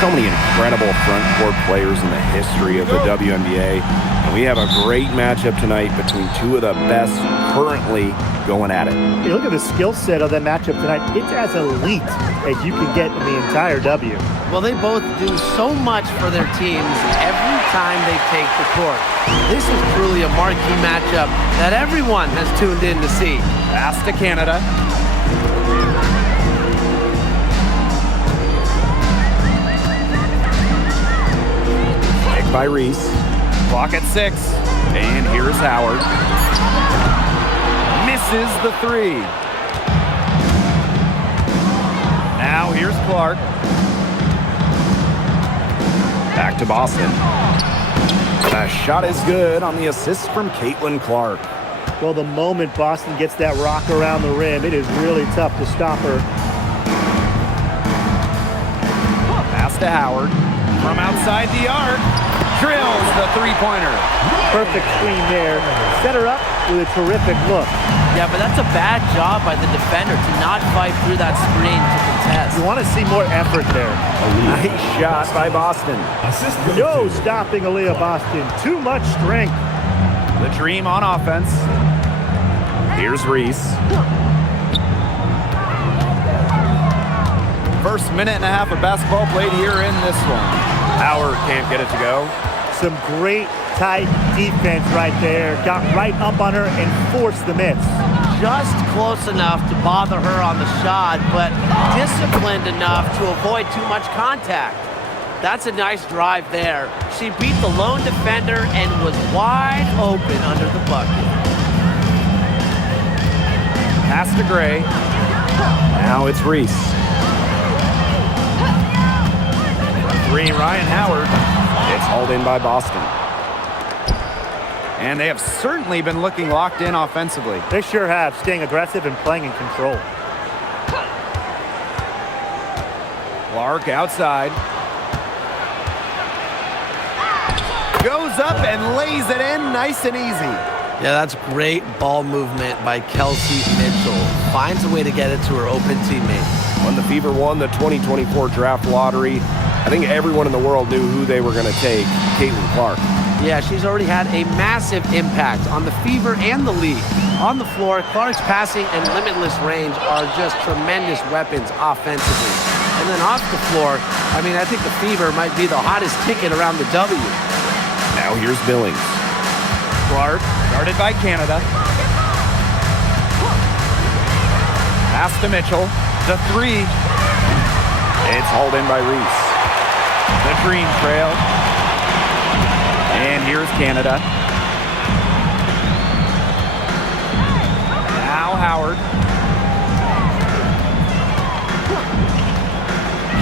So many incredible front court players in the history of the WNBA. And we have a great matchup tonight between two of the best currently going at it. You look at the skill set of that matchup tonight. It's as elite as you can get in the entire W. Well, they both do so much for their teams every time they take the court. This is truly a marquee matchup that everyone has tuned in to see. Pass to Canada. By Reese. Clock at 6. And here's Howard. Misses the 3. Now here's Clark. Back to Boston. The shot is good on the assist from Caitlin Clark. Well, the moment Boston gets that rock around the rim, it is really tough to stop her. Pass to Howard. From outside the arc. Drills the three-pointer. Perfect screen there. Set her up with a terrific look. Yeah, but that's a bad job by the defender to not fight through that screen to contest. You want to see more effort there. Nice shot by Boston. No stopping Aaliyah Boston. Too much strength. The Dream on offense. Here's Reese. First minute and a half of basketball played here in this one. Howard can't get it to go. Some great tight defense right there. Got right up on her and forced the miss. Just close enough to bother her on the shot, but disciplined enough to avoid too much contact. That's a nice drive there. She beat the lone defender and was wide open under the bucket. Pass to Gray. Now it's Reese. 3, Ryan Howard. It's hauled in by Boston. And they have certainly been looking locked in offensively. They sure have, staying aggressive and playing in control. Clark outside. Goes up and lays it in nice and easy. Yeah, that's great ball movement by Kelsey Mitchell. Finds a way to get it to her open teammate. When the Fever won the 2024 draft lottery, I think everyone in the world knew who they were going to take, Caitlin Clark. Yeah, she's already had a massive impact on the Fever and the league. On the floor, Clark's passing and limitless range are just tremendous weapons offensively. And then off the floor, I mean, I think the Fever might be the hottest ticket around the W. Now here's Billings. Clark, guarded by Canada. Pass to Mitchell. The 3. It's hauled in by Reese. The Dream trail. And here's Canada. Now Howard.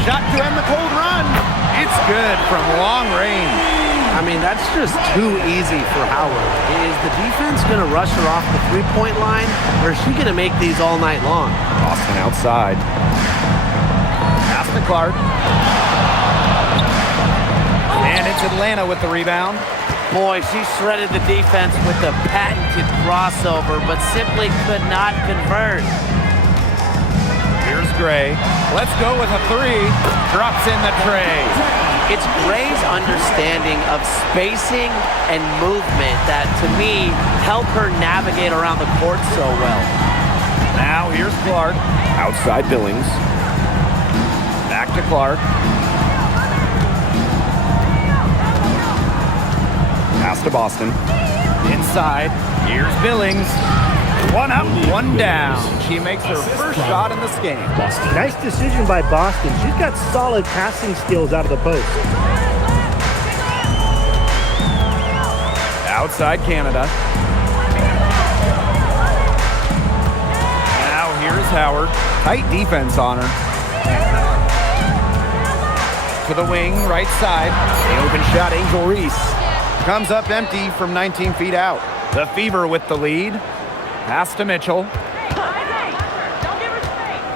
Shot to end the cold run. It's good from long range. I mean, that's just too easy for Howard. Is the defense going to rush her off the three-point line, or is she going to make these all night long? Boston outside. Pass to Clark. And it's Atlanta with the rebound. Boy, she shredded the defense with the patented crossover, but simply could not convert. Here's Gray. Let's go with a 3. Drops in the tray. It's Gray's understanding of spacing and movement that, to me, help her navigate around the court so well. Now here's Clark. Outside Billings. Back to Clark. Pass to Boston. Inside. Here's Billings. 1 up, 1 down. She makes her first shot in this game. Nice decision by Boston. She's got solid passing skills out of the post. Outside Canada. Now here's Howard. Tight defense on her. To the wing, right side. The open shot, Angel Reese. Comes up empty from 19 feet out. The Fever with the lead. Pass to Mitchell.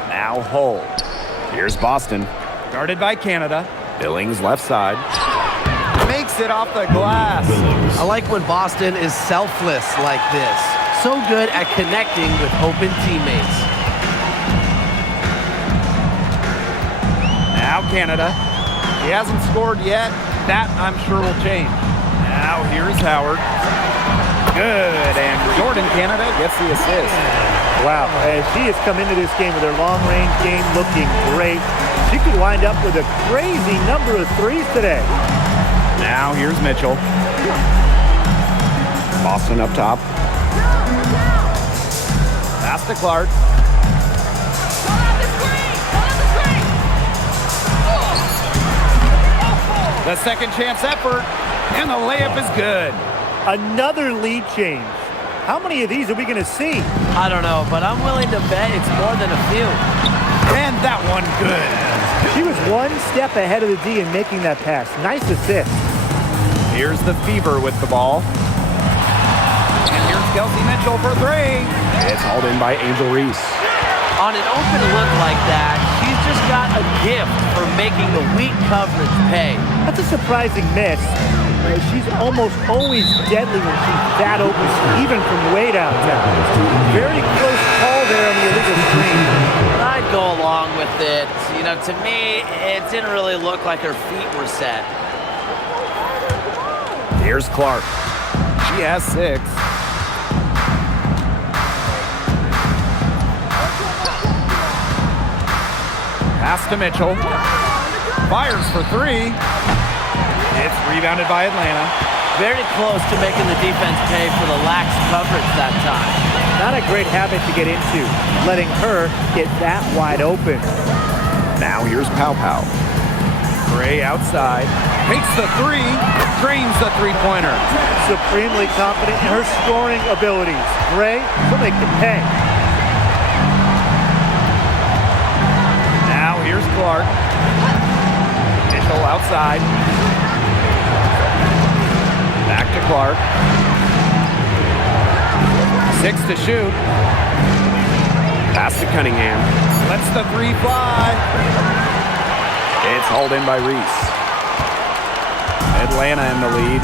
Now Hull. Here's Boston. Guarded by Canada. Billings left side. Makes it off the glass. I like when Boston is selfless like this. So good at connecting with open teammates. Now Canada. He hasn't scored yet. That, I'm sure, will change. Now here's Howard. Good, and Jordan Canada gets the assist. Wow, as she has come into this game with her long-range game looking great. She could wind up with a crazy number of threes today. Now here's Mitchell. Boston up top. Pass to Clark. The second chance effort, and the layup is good. Another lead change. How many of these are we going to see? I don't know, but I'm willing to bet it's more than a few. And that one good. She was one step ahead of the D in making that pass. Nice assist. Here's the Fever with the ball. And here's Kelsey Mitchell for three. It's hauled in by Angel Reese. On an open look like that, she's just got a gift for making the weak coverage pay. That's a surprising miss. She's almost always deadly when she's that open, even from way downtown. Very close call there on the illegal screen. I'd go along with it. You know, to me, it didn't really look like her feet were set. Here's Clark. She has 6. Pass to Mitchell. Fires for 3. It's rebounded by Atlanta. Very close to making the defense pay for the lax coverage that time. Not a great habit to get into, letting her get that wide open. Now here's Pow Pow. Gray outside. Takes the 3. Drains the three-pointer. Supremely confident in her scoring abilities. Gray, she'll make them pay. Now here's Clark. Mitchell outside. Back to Clark. 6 to shoot. Pass to Cunningham. Lets the 3 fly. It's hauled in by Reese. Atlanta in the lead.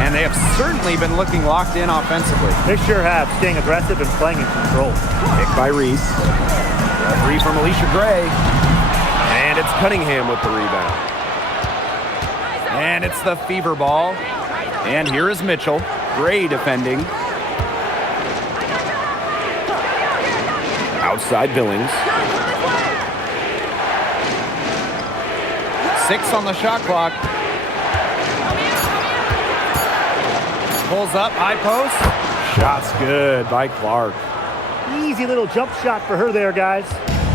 And they have certainly been looking locked in offensively. They sure have, staying aggressive and playing in control. Picked by Reese. A 3 from Alicia Gray. And it's Cunningham with the rebound. And it's the Fever ball. And here is Mitchell. Gray defending. Outside Billings. 6 on the shot clock. Pulls up, high post. Shot's good by Clark. Easy little jump shot for her there, guys.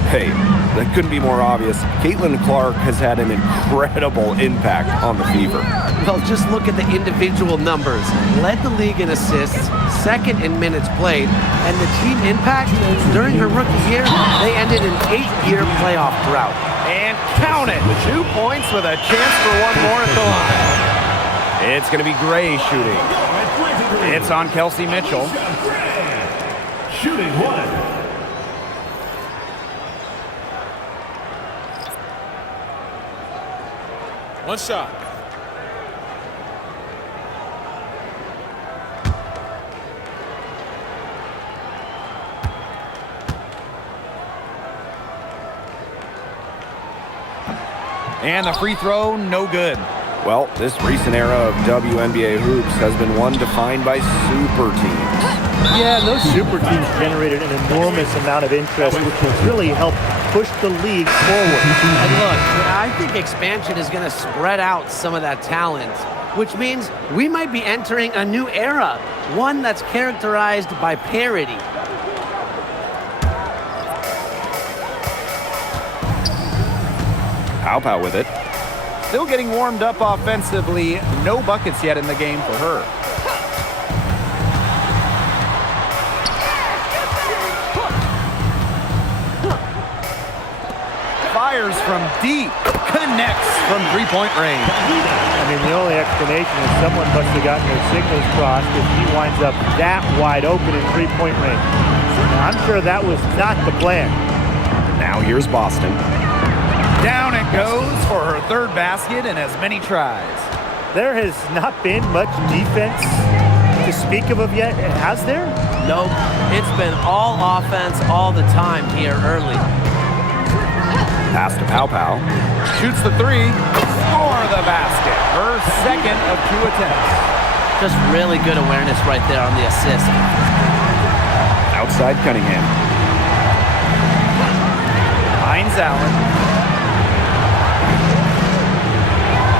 Hey, that couldn't be more obvious. Caitlin Clark has had an incredible impact on the Fever. Well, just look at the individual numbers. Led the league in assists, second in minutes played, and the team impact during her rookie year, they ended an 8-year playoff drought. And count it. 2 points with a chance for one more at the line. It's going to be Gray shooting. It's on Kelsey Mitchell. Shooting 1. One shot. And the free throw, no good. Well, this recent era of WNBA hoops has been one defined by super teams. Yeah, and those super teams generated an enormous amount of interest, which has really helped push the league forward. And look, I think expansion is going to spread out some of that talent, which means we might be entering a new era, one that's characterized by parity. Pow Pow with it. Still getting warmed up offensively. No buckets yet in the game for her. Fires from deep. Connects from three-point range. I mean, the only explanation is someone must have gotten their signals crossed if he winds up that wide open in three-point range. Now, I'm sure that was not the plan. Now here's Boston. Down it goes for her third basket and as many tries. There has not been much defense to speak of yet, has there? Nope, it's been all offense all the time here early. Pass to Pow Pow. Shoots the three. Score the basket. Her second of 2 attempts. Just really good awareness right there on the assist. Outside Cunningham. Hines Allen.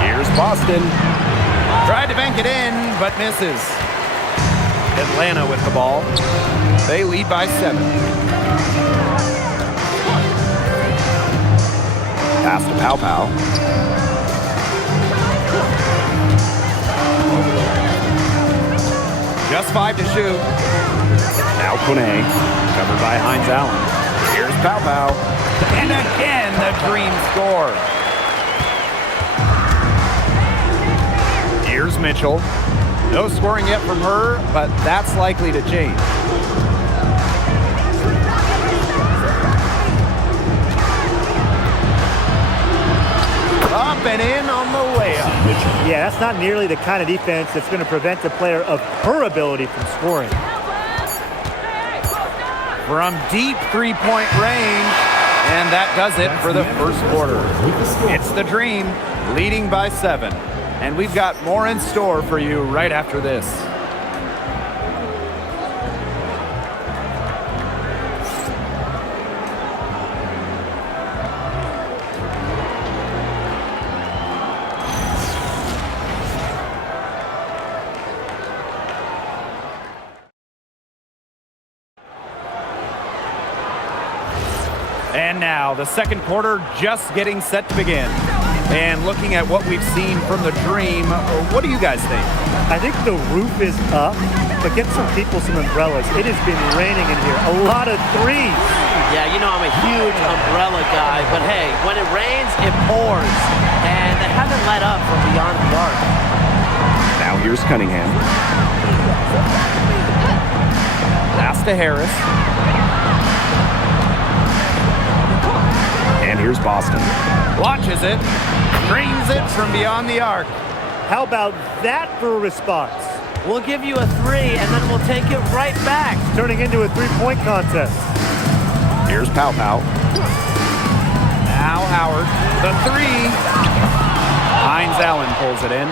Here's Boston. Tried to bank it in, but misses. Atlanta with the ball. They lead by 7. Pass to Pow Pow. Just 5 to shoot. Now Kone. Covered by Hines Allen. Here's Pow Pow. And again, the Dream score. Here's Mitchell. No scoring yet from her, but that's likely to change. Up and in on the layup. Yeah, that's not nearly the kind of defense that's going to prevent a player of her ability from scoring. From deep three-point range, and that does it for the first quarter. It's the Dream leading by 7, and we've got more in store for you right after this. And now the second quarter just getting set to begin. And looking at what we've seen from the Dream, what do you guys think? I think the roof is up, but get some people some umbrellas. It has been raining in here. A lot of threes. Yeah, you know I'm a huge umbrella guy, but hey, when it rains, it pours. And they haven't let up from beyond the arc. Now here's Cunningham. Pass to Harris. And here's Boston. Launches it. Drains it from beyond the arc. How about that for a response? We'll give you a 3, and then we'll take it right back. Turning into a three-point contest. Here's Pow Pow. Now Howard. The 3. Hines Allen pulls it in.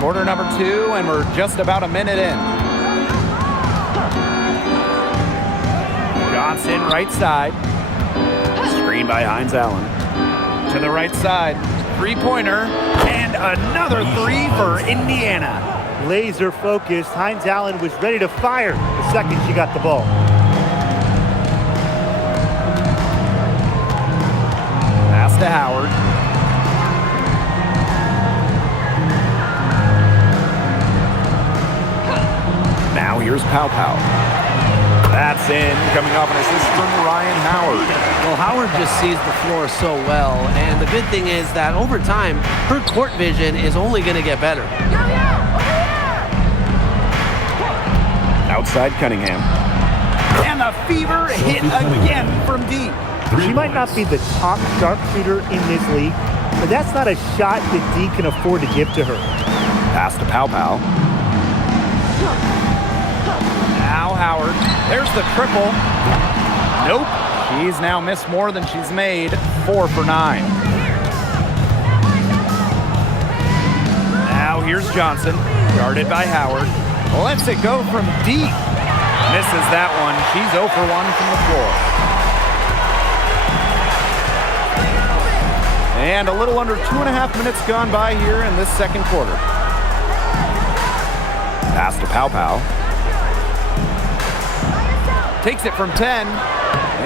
Quarter number 2, and we're just about a minute in. Johnson, right side. Screen by Hines Allen. To the right side. Three-pointer. And another 3 for Indiana. Laser focused. Hines Allen was ready to fire the second she got the ball. Pass to Howard. Now here's Pow Pow. That's in, coming off an assist from Ryan Howard. Well, Howard just sees the floor so well, and the good thing is that over time, her court vision is only going to get better. Outside Cunningham. And the Fever hit again from deep. She might not be the top sharpshooter in this league, but that's not a shot that D can afford to give to her. Pass to Pow Pow. Now Howard. There's the triple. Nope. She's now missed more than she's made. 4 for 9. Now here's Johnson. Guarded by Howard. Lets it go from deep. Misses that one. She's 0 for 1 from the floor. And a little under 2.5 minutes gone by here in this second quarter. Pass to Pow Pow. Takes it from 10,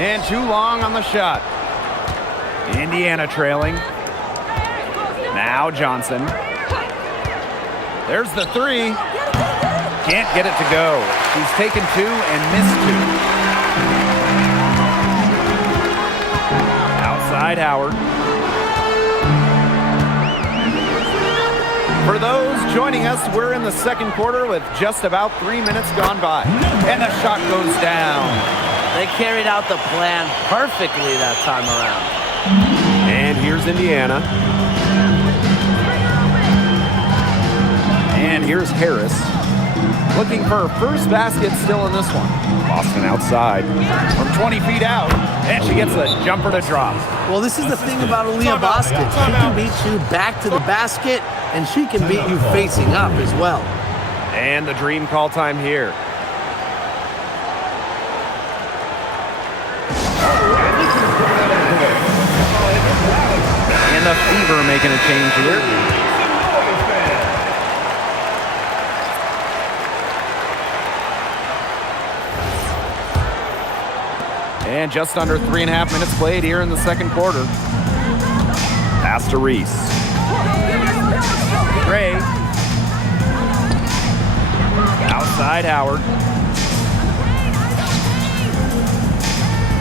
and too long on the shot. Indiana trailing. Now Johnson. There's the 3. Can't get it to go. She's taken 2 and missed 2. Outside Howard. For those joining us, we're in the second quarter with just about 3 minutes gone by. And the shot goes down. They carried out the plan perfectly that time around. And here's Indiana. And here's Harris. looking for her first basket still in this one. Boston outside. From 20 feet out, and she gets a jumper to drop. Well, this is the thing about Aaliyah Boston. She can beat you back to the basket, and she can beat you facing up as well. And the dream call time here. And the Fever making a change here. And just under 3.5 minutes played here in the second quarter. Pass to Reese. Gray. Outside Howard.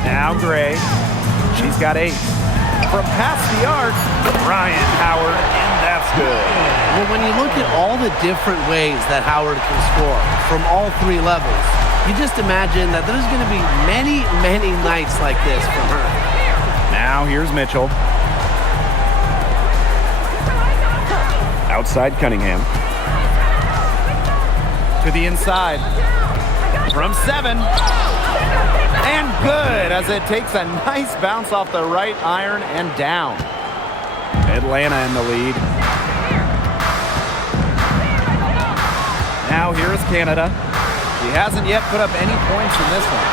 Now Gray. She's got 8. From past the arc, Ryan Howard, and that's good. Well, when you look at all the different ways that Howard can score from all 3 levels, you just imagine that there's going to be many, many nights like this from her. Now here's Mitchell. Outside Cunningham. To the inside. From 7. And good, as it takes a nice bounce off the right iron and down. Atlanta in the lead. Now here is Canada. He hasn't yet put up any points in this one.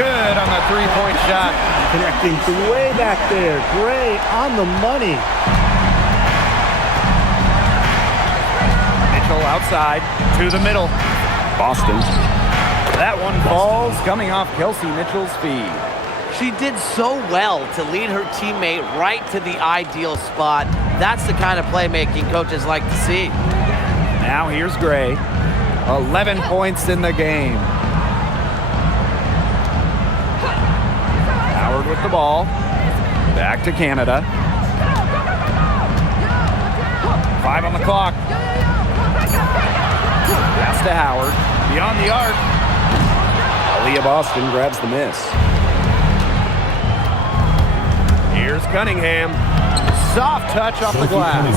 Good on the 3-point shot. Connecting to way back there. Gray on the money. Mitchell outside to the middle. Boston. That one falls, coming off Kelsey Mitchell's feed. She did so well to lead her teammate right to the ideal spot. That's the kind of playmaking coaches like to see. Now here's Gray. 11 points in the game. Howard with the ball. Back to Canada. 5 on the clock. Pass to Howard. Beyond the arc. Aaliyah Boston grabs the miss. Here's Cunningham. Soft touch off the glass.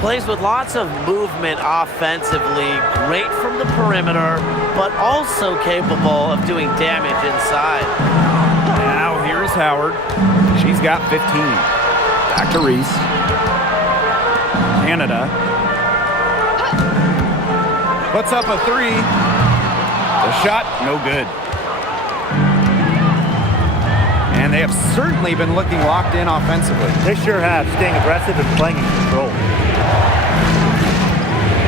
Plays with lots of movement offensively, great from the perimeter, but also capable of doing damage inside. Now here's Howard. She's got 15. Back to Reese. Canada puts up a 3. The shot, no good. And they have certainly been looking locked in offensively. They sure have, staying aggressive and playing in control.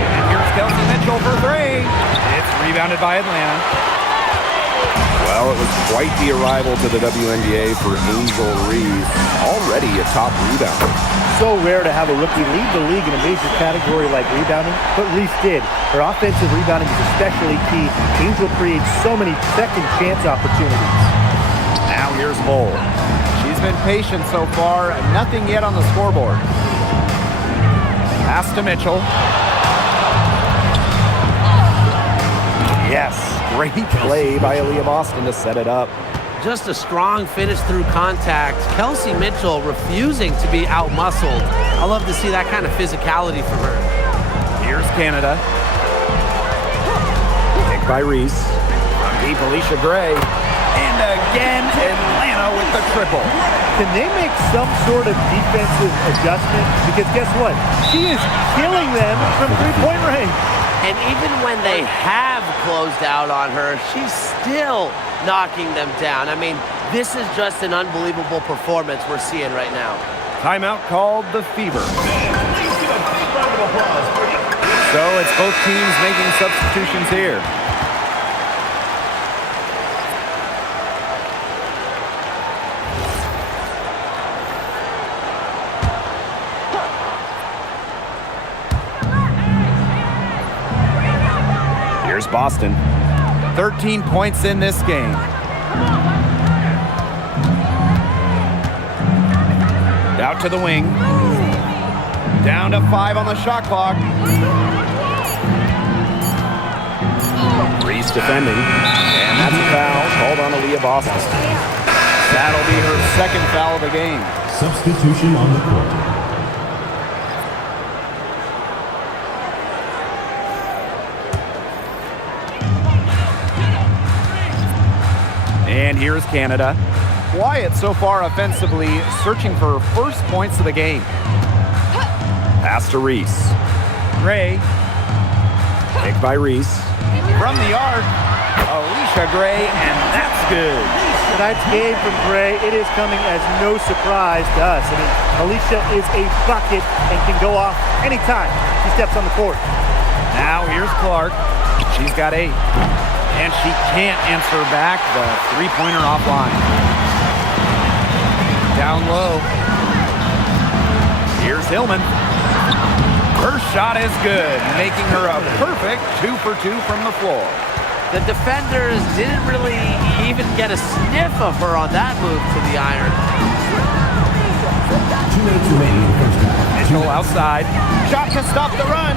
And here's Kelsey Mitchell for 3. It's rebounded by Atlanta. Well, it was quite the arrival to the WNBA for Angel Reese, already a top rebounder. So rare to have a rookie lead the league in a major category like rebounding, but Reese did. Her offensive rebounding is especially key. Angel creates so many second chance opportunities. Now here's Bull. She's been patient so far, and nothing yet on the scoreboard. Pass to Mitchell. Yes, great play by Aaliyah Boston to set it up. Just a strong finish through contact. Kelsey Mitchell refusing to be out-muscled. I love to see that kind of physicality from her. Here's Canada. Picked by Reese. From deep, Alicia Gray. And again, Atlanta with the triple. Can they make some sort of defensive adjustment? Because guess what? She is killing them from three-point range. And even when they have closed out on her, she's still knocking them down. I mean, this is just an unbelievable performance we're seeing right now. Timeout called the Fever. So it's both teams making substitutions here. Here's Boston. 13 points in this game. Out to the wing. Down to 5 on the shot clock. Reese defending. And that's a foul called on Aaliyah Boston. That'll be her second foul of the game. Substitution on the court. And here's Canada. Quiet so far offensively, searching for first points of the game. Pass to Reese. Gray Picked by Reese. from the arc. Alicia Gray, and that's good. Tonight's game from Gray, it is coming as no surprise to us. I mean, Alicia is a bucket and can go off anytime she steps on the court. Now here's Clark. She's got 8. And she can't answer back the three-pointer offline. Down low. Here's Hillman. Her shot is good, making her a perfect 2 for 2 from the floor. The defenders didn't really even get a sniff of her on that move to the iron. 2 minutes remaining in the first half. Mitchell outside. Shot to stop the run.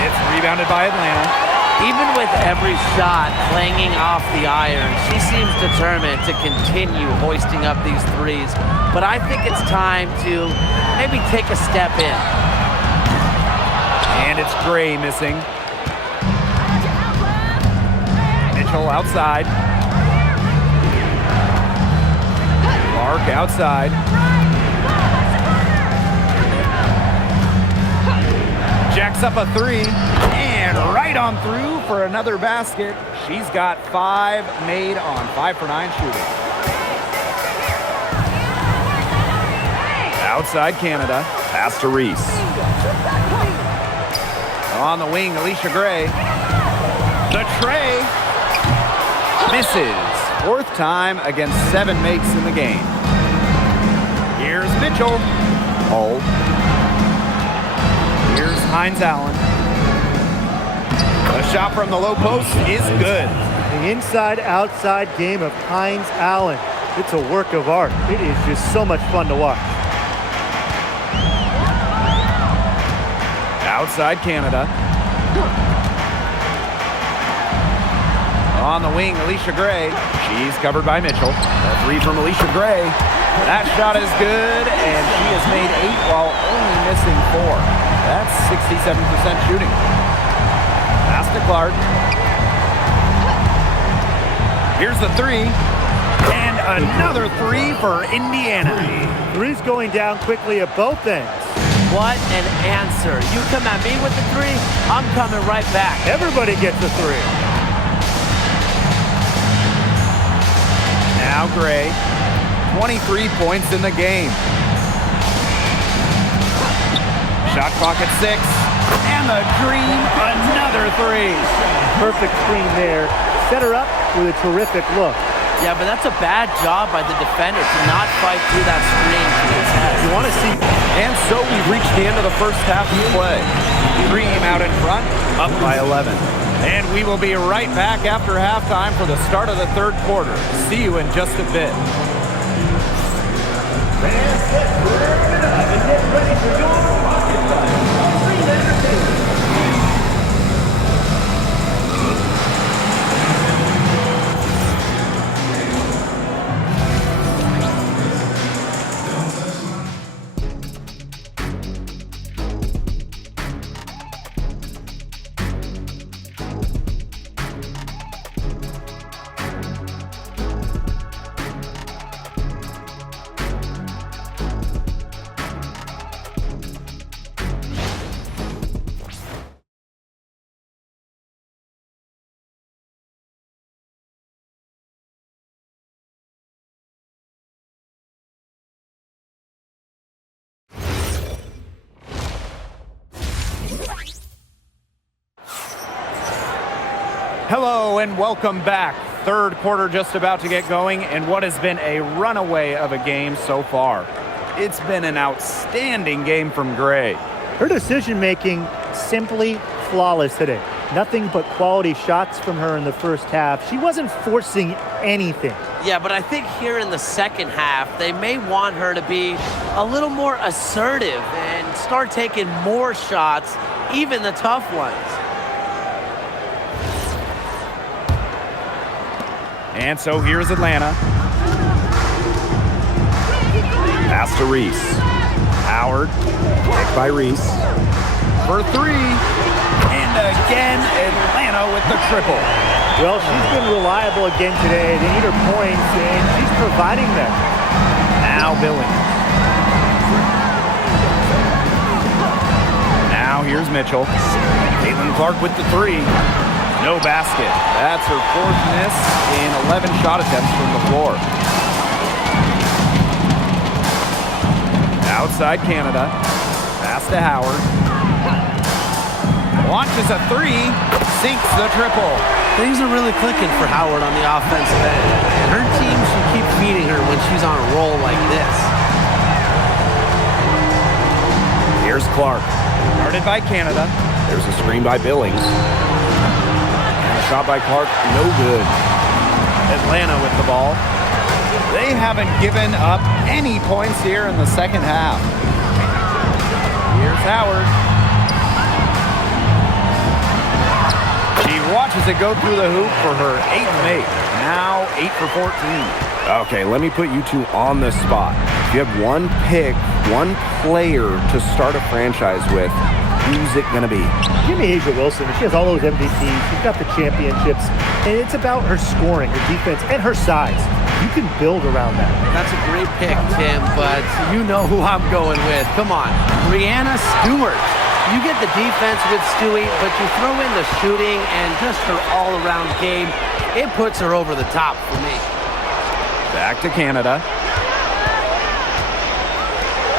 It's rebounded by Atlanta. Even with every shot clanging off the iron, she seems determined to continue hoisting up these threes. But I think it's time to maybe take a step in. And it's Gray missing. Mitchell outside. Clark outside. Jacks up a 3. And right on through for another basket. She's got 5 made on 5 for 9 shooting. Outside Canada. Pass to Reese. On the wing, Alicia Gray. The tray misses. 4th time against 7 makes in the game. Here's Mitchell. Hull. Here's Hines Allen. The shot from the low post is good. The inside-outside game of Hines Allen. It's a work of art. It is just so much fun to watch. Outside Canada. On the wing, Alicia Gray. She's covered by Mitchell. A 3 from Alicia Gray. That shot is good, and she has made 8 while only missing 4. That's 67% shooting. Pass to Clark. Here's the 3. And another 3 for Indiana. Three's going down quickly at both ends. What an answer. You come at me with the 3, I'm coming right back. Everybody gets a 3. Now Gray. 23 points in the game. Shot clock at 6. And the dream, another 3. Perfect screen there. Set her up with a terrific look. Yeah, but that's a bad job by the defender to not fight through that screen to his head. You want to see... And so we've reached the end of the first half of play. Dream out in front, up by 11. And we will be right back after halftime for the start of the 3rd quarter. See you in just a bit. Hello and welcome back. 3rd quarter just about to get going, and what has been a runaway of a game so far. It's been an outstanding game from Gray. Her decision-making simply flawless today. Nothing but quality shots from her in the first half. She wasn't forcing anything. Yeah, but I think here in the second half, they may want her to be a little more assertive and start taking more shots, even the tough ones. And so here's Atlanta. Pass to Reese. Howard Picked by Reese. for 3. And again, Atlanta with the triple. Well, she's been reliable again today. They need her points, and she's providing them. Now Billings. Now here's Mitchell. Caitlin Clark with the three. No basket. That's her fourth miss in 11 shot attempts from the floor. Outside Canada. Pass to Howard. Launches a three. Sinks the triple. Things are really clicking for Howard on the offensive end. And her team should keep feeding her when she's on a roll like this. Here's Clark. Guarded by Canada. There's a screen by Billings. And a shot by Clark, no good. Atlanta with the ball. They haven't given up any points here in the second half. Here's Howard. She watches it go through the hoop for her 8 and 8. Now 8 for 14. Okay, let me put you two on the spot. If you have one pick, one player to start a franchise with, who's it going to be? Give me Asia Wilson. She has all those MVPs. She's got the championships. And it's about her scoring, her defense, and her size. You can build around that. That's a great pick, Tim, but you know who I'm going with. Come on, Brianna Stewart. You get the defense with Stewie, but you throw in the shooting and just her all-around game. It puts her over the top for me. Back to Canada.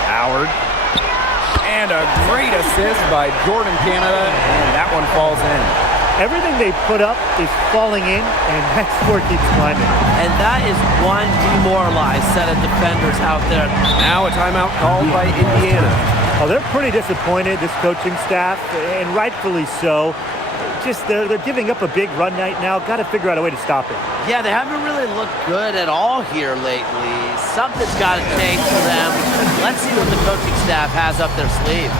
Howard. And a great assist by Jordan Canada, and that one falls in. Everything they put up is falling in, and that score keeps climbing. And that is one demoralized set of defenders out there. Now a timeout called by Indiana. Oh, they're pretty disappointed, this coaching staff, and rightfully so. Just they're giving up a big run right now. Got to figure out a way to stop it. Yeah, they haven't really looked good at all here lately. Something's got to change for them. Let's see what the coaching staff has up their sleeve.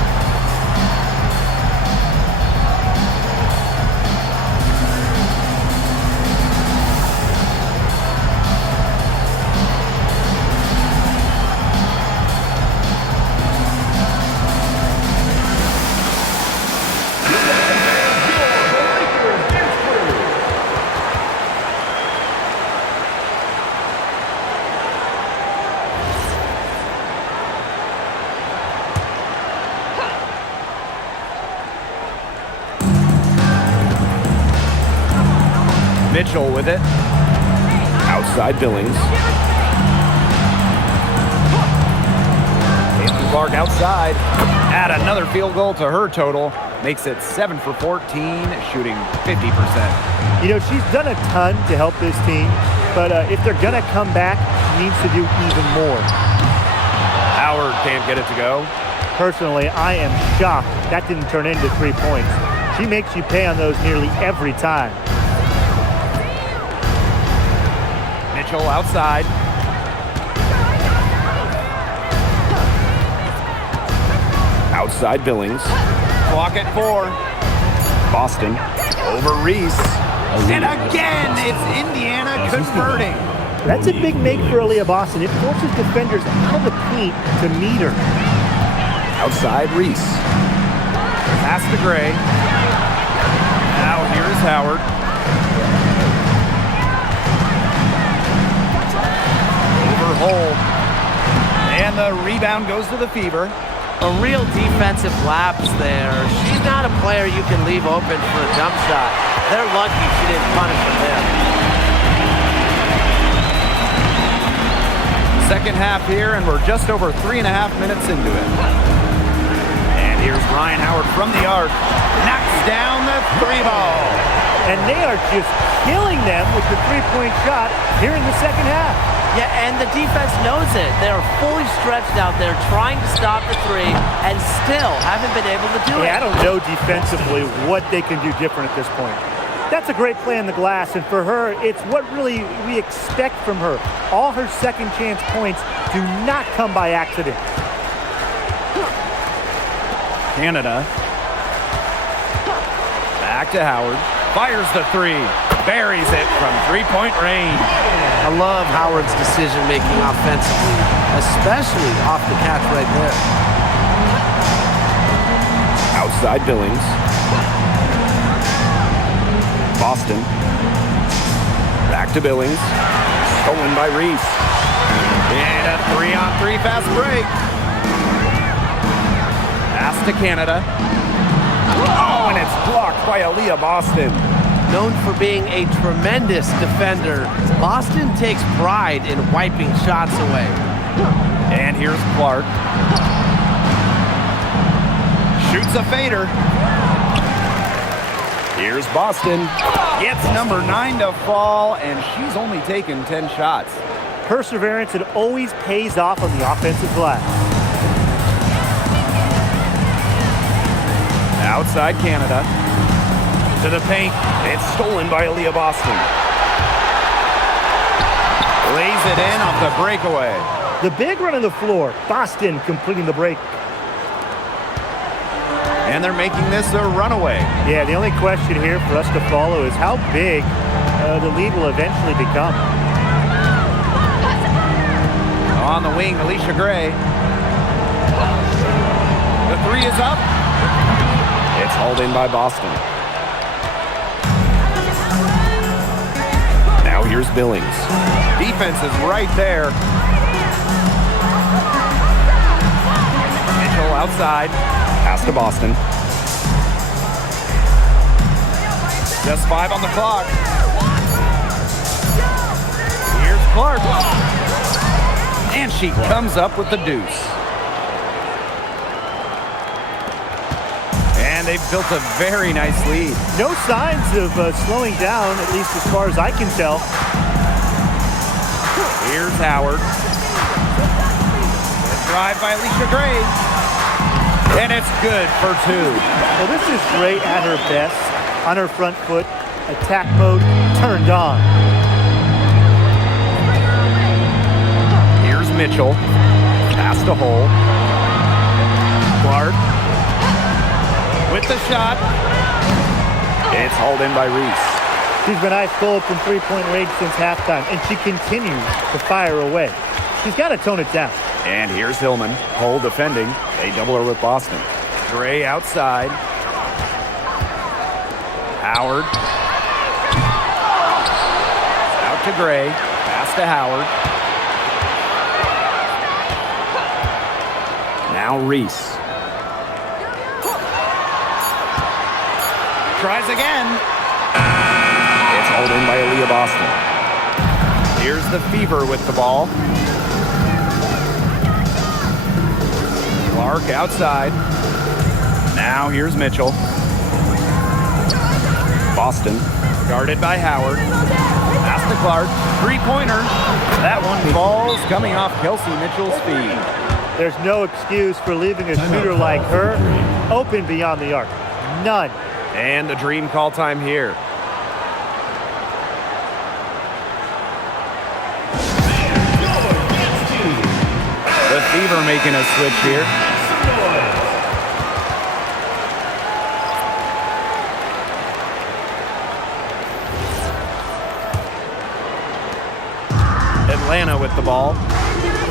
Mitchell with it. Outside Billings. Caitlin Clark outside. Add another field goal to her total. Makes it 7 for 14, shooting 50%. You know, she's done a ton to help this team, but if they're going to come back, she needs to do even more. Howard can't get it to go. Personally, I am shocked that didn't turn into 3 points. She makes you pay on those nearly every time. Mitchell outside. Outside Billings. Clock at 4. Boston. Over Reese. And again, it's Indiana converting. That's a big make for Aaliyah Boston. It forces defenders out of the paint to meet her. Outside Reese. Pass to Gray. Now here's Howard. Over Hole. And the rebound goes to the Fever. A real defensive lapse there. She's not a player you can leave open for a jump shot. They're lucky she didn't punish her there. Second half here, and we're just over 3.5 minutes into it. And here's Ryan Howard from the arc. Knocks down the 3 ball. And they are just killing them with the three-point shot here in the second half. Yeah, and the defense knows it. They are fully stretched out there trying to stop the three and still haven't been able to do it. I don't know defensively what they can do different at this point. That's a great play on the glass, and for her, it's what really we expect from her. All her second chance points do not come by accident. Canada. Back to Howard. Fires the 3. Buries it from 3-point range. I love Howard's decision-making offensively, especially off the catch right there. Outside Billings. Boston. Back to Billings. Stolen by Reese. And a 3-on-3 fast break. Pass to Canada. Oh, and it's blocked by Aaliyah Boston. Known for being a tremendous defender, Boston takes pride in wiping shots away. And here's Clark. Shoots a fader. Here's Boston. Gets number 9 to fall, and she's only taken 10 shots. Perseverance, it always pays off on the offensive glass. Outside Canada. To the paint. It's stolen by Aaliyah Boston. Lays it in off the breakaway. The big run on the floor. Boston completing the break. And they're making this a runaway. Yeah, the only question here for us to follow is how big the lead will eventually become. On the wing, Alicia Gray. The 3 is up. It's hauled in by Boston. Now here's Billings. Defense is right there. Mitchell outside. Pass to Boston. Just 5 on the clock. Here's Clark. And she comes up with the deuce. And they've built a very nice lead. No signs of slowing down, at least as far as I can tell. Here's Howard. A drive by Alicia Gray. And it's good for 2. Well, this is Gray at her best. On her front foot, attack mode turned on. Here's Mitchell. Pass to Hole. Clark. With the shot. It's hauled in by Reese. She's been ice cold from three-point range since halftime, and she continues to fire away. She's got to tone it down. And here's Hillman. Hole defending. They double her with Boston. Gray outside. Howard. Out to Gray. Pass to Howard. Now Reese. Tries again. It's hauled in by Aaliyah Boston. Here's the Fever with the ball. Clark outside. Now here's Mitchell. Boston. Guarded by Howard. Pass to Clark. 3-pointer. That one falls coming off Kelsey Mitchell's feet. There's no excuse for leaving a shooter like her open beyond the arc. None. And the dream call time here. The Fever making a switch here. Atlanta with the ball.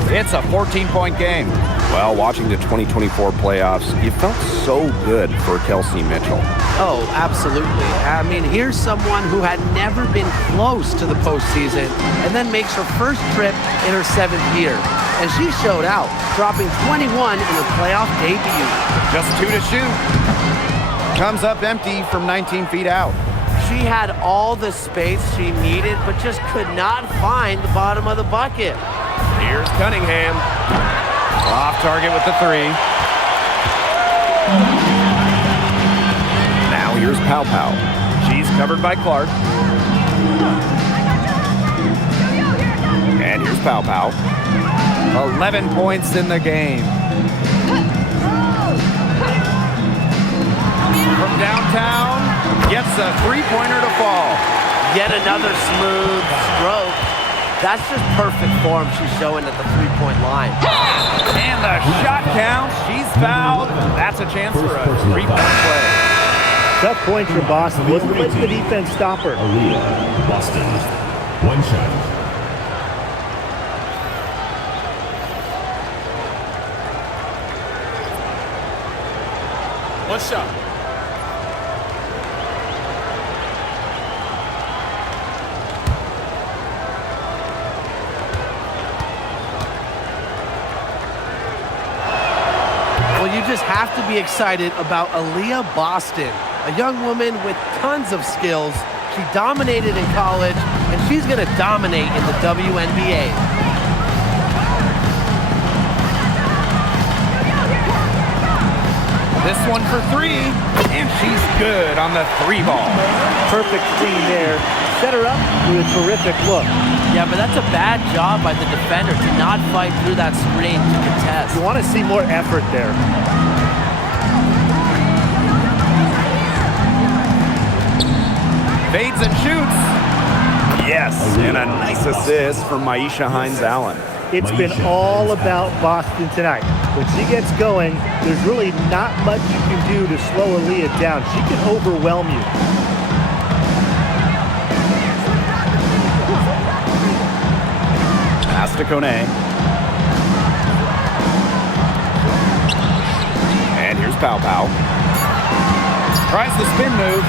It's a 14-point game. Well, watching the 2024 playoffs, you felt so good for Kelsey Mitchell. Oh, absolutely. I mean, here's someone who had never been close to the postseason and then makes her first trip in her 7th year. And she showed out, dropping 21 in her playoff debut. Just 2 to shoot. Comes up empty from 19 feet out. She had all the space she needed, but just could not find the bottom of the bucket. Here's Cunningham. Off target with the 3. Now here's Pow Pow. She's covered by Clark. And here's Pow Pow. 11 points in the game. From downtown, gets a 3-pointer to fall. Yet another smooth stroke. That's just perfect form she's showing at the 3-point line. And the shot counts. She's fouled. That's a chance for a 3-point play. Tough points for Boston. Wasn't letting the defense stop her. Aaliyah Boston. 1 shot. One shot. you just have to be excited about Aaliyah Boston, a young woman with tons of skills. She dominated in college, and she's going to dominate in the WNBA. This one for three, and she's good on the three ball. Perfect screen there. Set her up with a terrific look. Yeah, but that's a bad job by the defender to not fight through that screen to contest. You want to see more effort there. Fades and shoots. Yes, and a nice assist from Maisha Hines-Allen. It's been all about Boston tonight. When she gets going, there's really not much you can do to slow Aaliyah down. She can overwhelm you. Pass to Kone. And here's Pow Pow. Tries the spin move.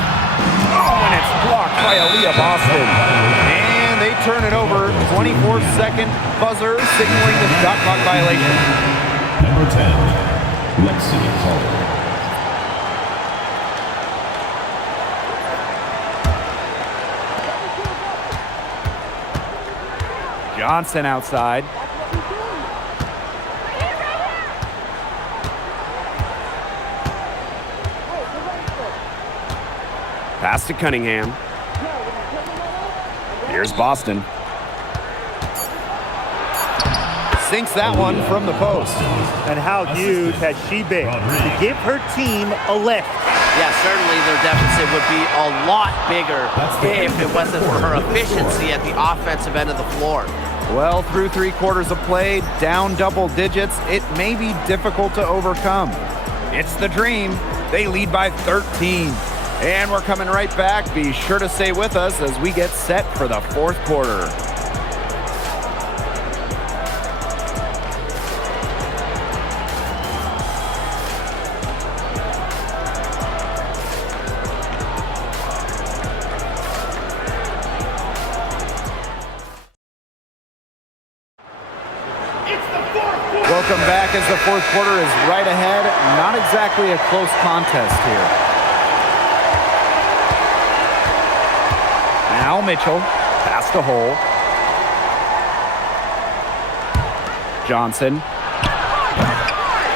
Oh, and it's blocked by Aaliyah Boston. And they turn it over. 24-second buzzer signaling the shot clock violation. Number 10, Lexi Hall. Johnson outside. Pass to Cunningham. Here's Boston. Sinks that one from the post. And how huge has she been to give her team a lift? Yeah, certainly their deficit would be a lot bigger if it wasn't for her efficiency at the offensive end of the floor. Well, through 3 quarters of play, down double digits, it may be difficult to overcome. It's the Dream. They lead by 13. And we're coming right back. Be sure to stay with us as we get set for the 4th quarter. Welcome back as the 4th quarter is right ahead. Not exactly a close contest here. Now Mitchell, pass to Hole. Johnson.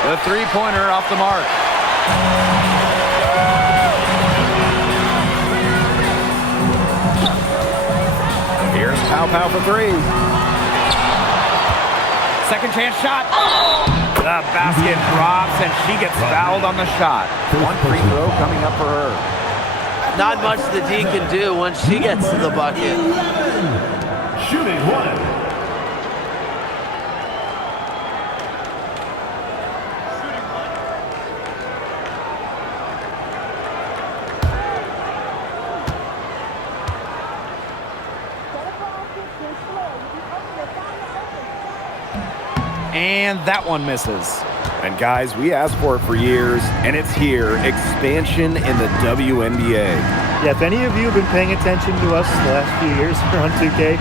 The three-pointer off the mark. Here's Pow Pow for 3. Second chance shot. The basket drops and she gets fouled on the shot. 1 free throw coming up for her. Not much the D can do once she gets to the bucket. Shooting 1. And that one misses. And guys, we asked for it for years, and it's here. Expansion in the WNBA. Yeah, if any of you have been paying attention to us the last few years here on 2K,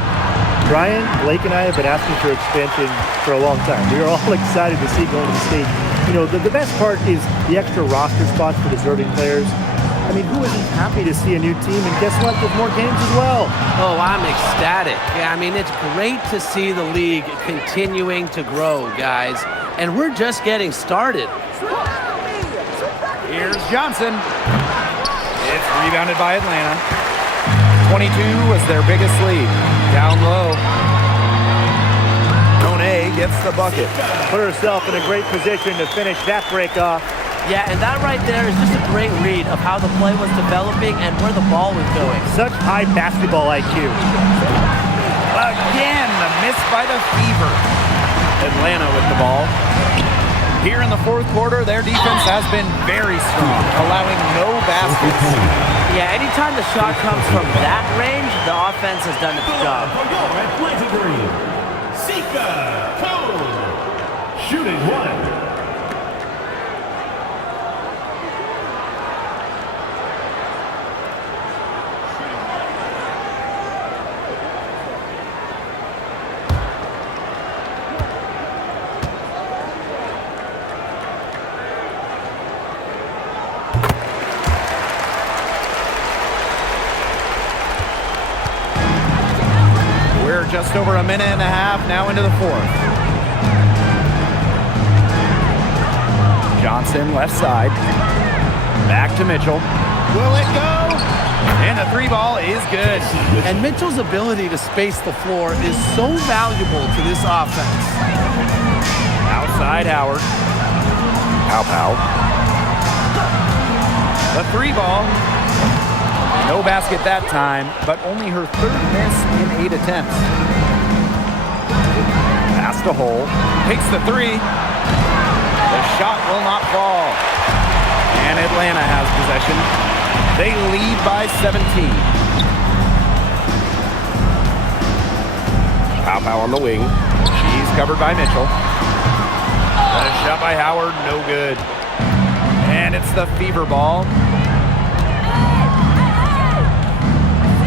Brian, Blake, and I have been asking for expansion for a long time. We are all excited to see Golden State. You know, the best part is the extra roster spots for deserving players. I mean, who isn't happy to see a new team? And guess what? There's more games as well. Oh, I'm ecstatic. Yeah, I mean, it's great to see the league continuing to grow, guys. And we're just getting started. Here's Johnson. It's rebounded by Atlanta. 22 was their biggest lead. Down low. Kone gets the bucket. Put herself in a great position to finish that break off. Yeah, and that right there is just a great read of how the play was developing and where the ball was going. Such high basketball IQ. Again, the miss by the Fever. Atlanta with the ball. Here in the 4th quarter, their defense has been very strong, allowing no baskets. Yeah, anytime the shot comes from that range, the offense has done its job. Shooting 1. just over a minute and a half now into the fourth. Johnson left side. Back to Mitchell. Will it go? And the three ball is good. And Mitchell's ability to space the floor is so valuable to this offense. Outside Howard. Pow. The three ball. No basket that time, but only her third miss in 8 attempts. Pass to Hole. Takes the three. The shot will not fall. And Atlanta has possession. They lead by 17. Pow on the wing. She's covered by Mitchell. The shot by Howard, no good. And it's the fever ball.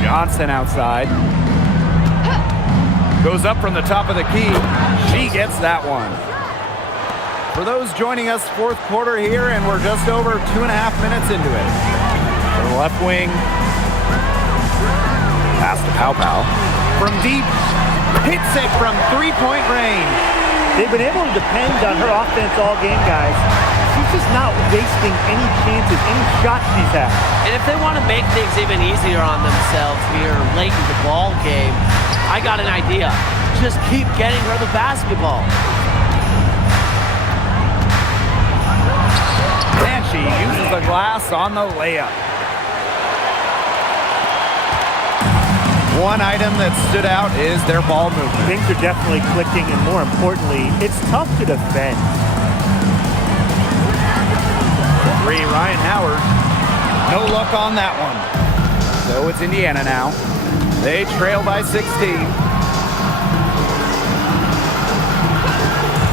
Johnson outside. Goes up from the top of the key. She gets that one. For those joining us, fourth quarter here, and we're just over 2.5 minutes into it. To the left wing. Pass to Pow. From deep. Hits it from three-point range. They've been able to depend on her offense all game, guys. She's just not wasting any chances, any shots she's had. And if they want to make things even easier on themselves here late in the ball game, I got an idea. Just keep getting her the basketball. And she uses the glass on the layup. One item that stood out is their ball movement. Things are definitely clicking, and more importantly, it's tough to defend. Three, Ryan Howard. No luck on that one. So it's Indiana now. They trail by 16.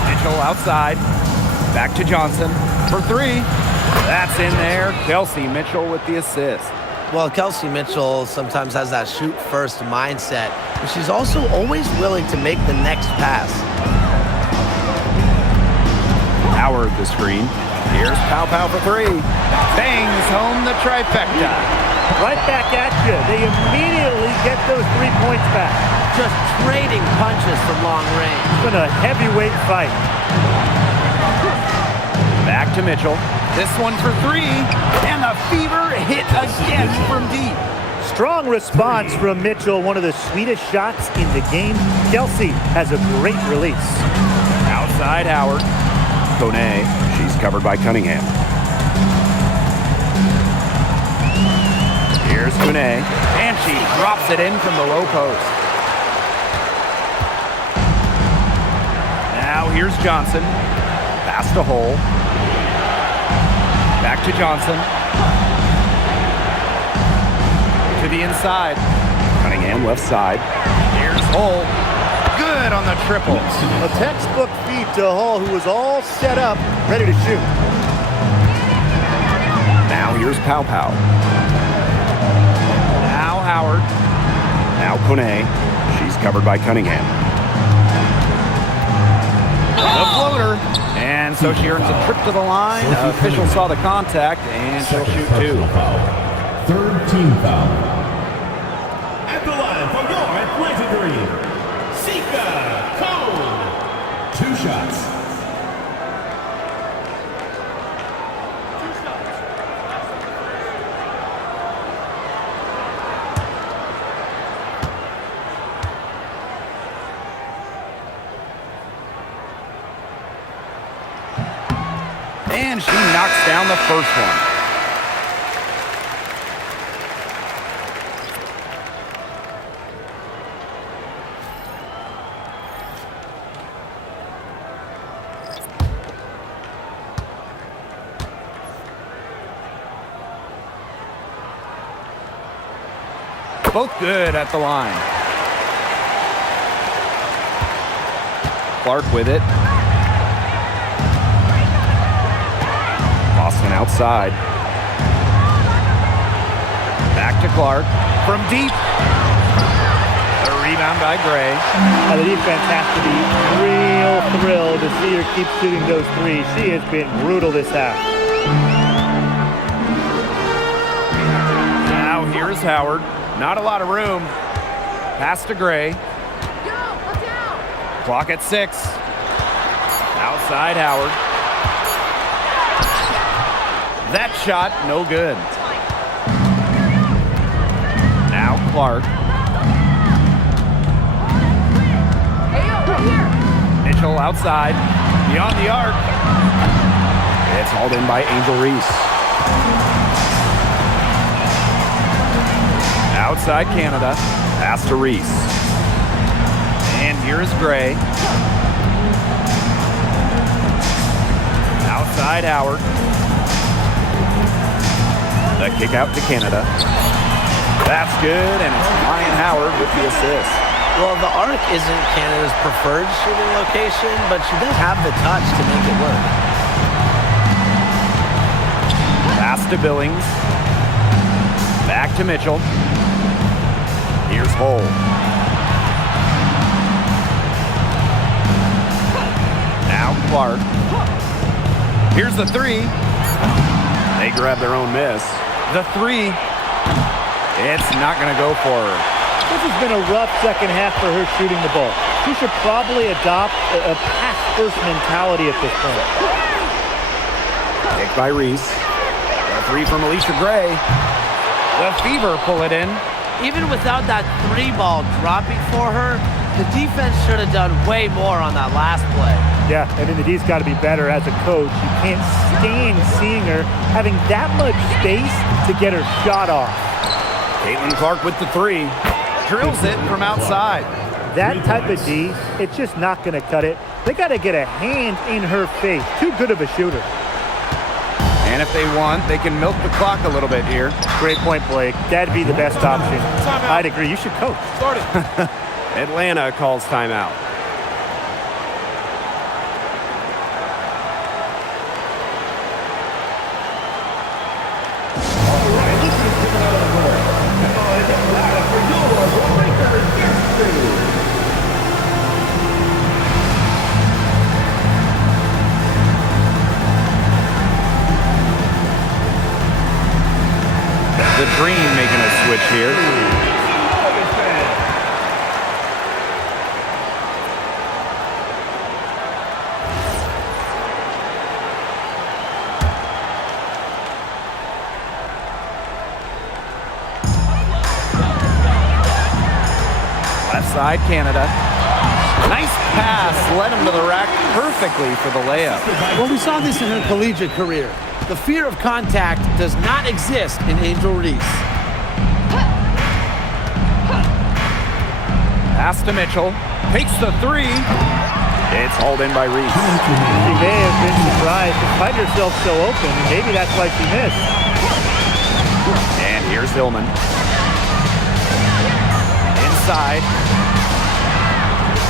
Mitchell outside. Back to Johnson for three. That's in there. Kelsey Mitchell with the assist. Well, Kelsey Mitchell sometimes has that shoot-first mindset, but she's also always willing to make the next pass. Howard the screen. Here's Pow for three. Bangs home the trifecta. Right back at you. They immediately get those 3 points back. Just trading punches from long range. It's been a heavyweight fight. Back to Mitchell. This one for three. And the fever hit again from deep. Strong response from Mitchell. One of the sweetest shots in the game. Kelsey has a great release. Outside Howard. Kone. She's covered by Cunningham. Here's Kone. And she drops it in from the low post. Now here's Johnson. Pass to Hole. Back to Johnson. To the inside. Cunningham left side. Here's Hole. Good on the triple. A textbook feed to Hall, who was all set up, ready to shoot. Now here's Pow. Now Howard. Now Kone. She's covered by Cunningham. The floater. And so she earns a trip to the line. Official saw the contact, and she'll shoot two. Third team foul. At the line for your Atlanta Green, Sika Cole. 2 shots. And she knocks down the first one. Both good at the line. Clark with it. Boston outside. Back to Clark. From deep. A rebound by Gray. The defense has to be real thrilled to see her keep shooting those threes. She has been brutal this half. Now here's Howard. Not a lot of room. Pass to Gray. Clock at 6. Outside Howard. That shot, no good. Now Clark. Mitchell outside, beyond the arc. It's hauled in by Angel Reese. Outside Canada. Pass to Reese. And here's Gray. Outside Howard. The kick out to Canada. That's good, and it's Ryan Howard with the assist. Well, the arc isn't Canada's preferred shooting location, but she does have the touch to make it work. Pass to Billings. Back to Mitchell. Here's Hull. Now Clark. Here's the 3. They grab their own miss. The 3. It's not going to go for her. This has been a rough second half for her shooting the ball. She should probably adopt a pass-first mentality at this point. Kick by Reese. The 3 from Alicia Gray. The Fever pull it in. Even without that 3 ball dropping for her, the defense should have done way more on that last play. Yeah, I mean, the D's got to be better as a coach. You can't stand seeing her having that much space to get her shot off. Caitlin Clark with the 3. Drills it from outside. That type of D, it's just not going to cut it. They got to get a hand in her face. Too good of a shooter. And if they want, they can milk the clock a little bit here. Great point, Blake. That'd be the best option. I'd agree. You should coach. Start it. Atlanta calls timeout. The Dream making a switch here. Left side, Canada. Nice pass, led him to the rack perfectly for the layup. Well, we saw this in her collegiate career. The fear of contact does not exist in Angel Reese. Pass to Mitchell. Takes the 3. It's hauled in by Reese. She may have been surprised to find herself so open, and maybe that's why she missed. And here's Hillman. Inside.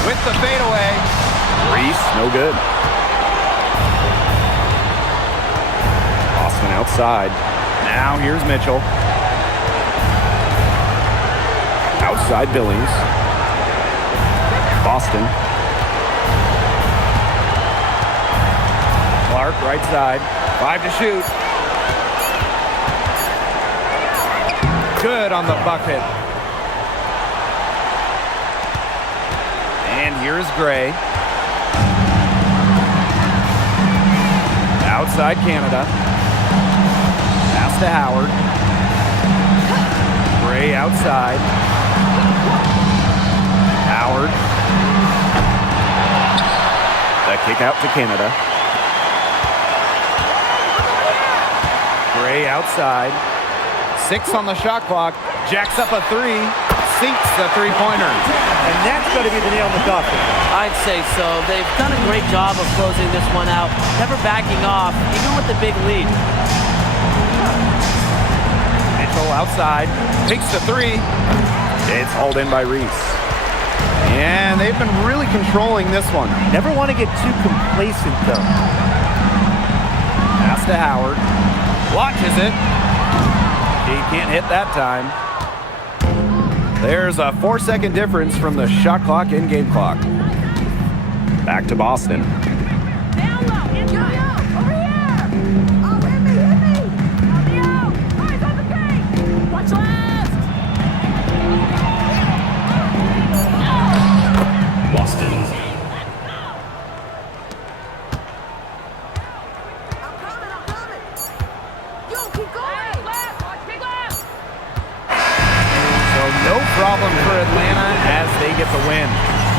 With the fadeaway. Reese, no good. Boston outside. Now here's Mitchell. Outside Billings. Boston. Clark, right side. 5 to shoot. Good on the bucket. And here's Gray. Outside Canada. Pass to Howard. Gray outside. Howard. The kick out to Canada. Gray outside. 6 on the shot clock. Jacks up a 3. Sinks the three-pointer. And that's going to be the nail in the coffin. I'd say so. They've done a great job of closing this one out, never backing off, even with the big lead. Mitchell outside. Takes the 3. It's hauled in by Reese. And they've been really controlling this one. Never want to get too complacent, though. Pass to Howard. Watches it. He can't hit that time. There's a 4-second difference from the shot clock and game clock. Back to Boston. Down low, in yo, over here! Oh, hit me! Help me out! Eyes on the paint! Watch left! Boston. get the win.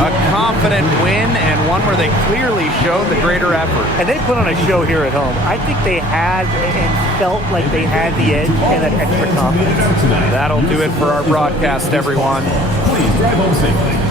A confident win and one where they clearly showed the greater effort. And they put on a show here at home. I think they had and felt like they had the edge and that extra confidence. That'll do it for our broadcast, everyone. Please drive home safely.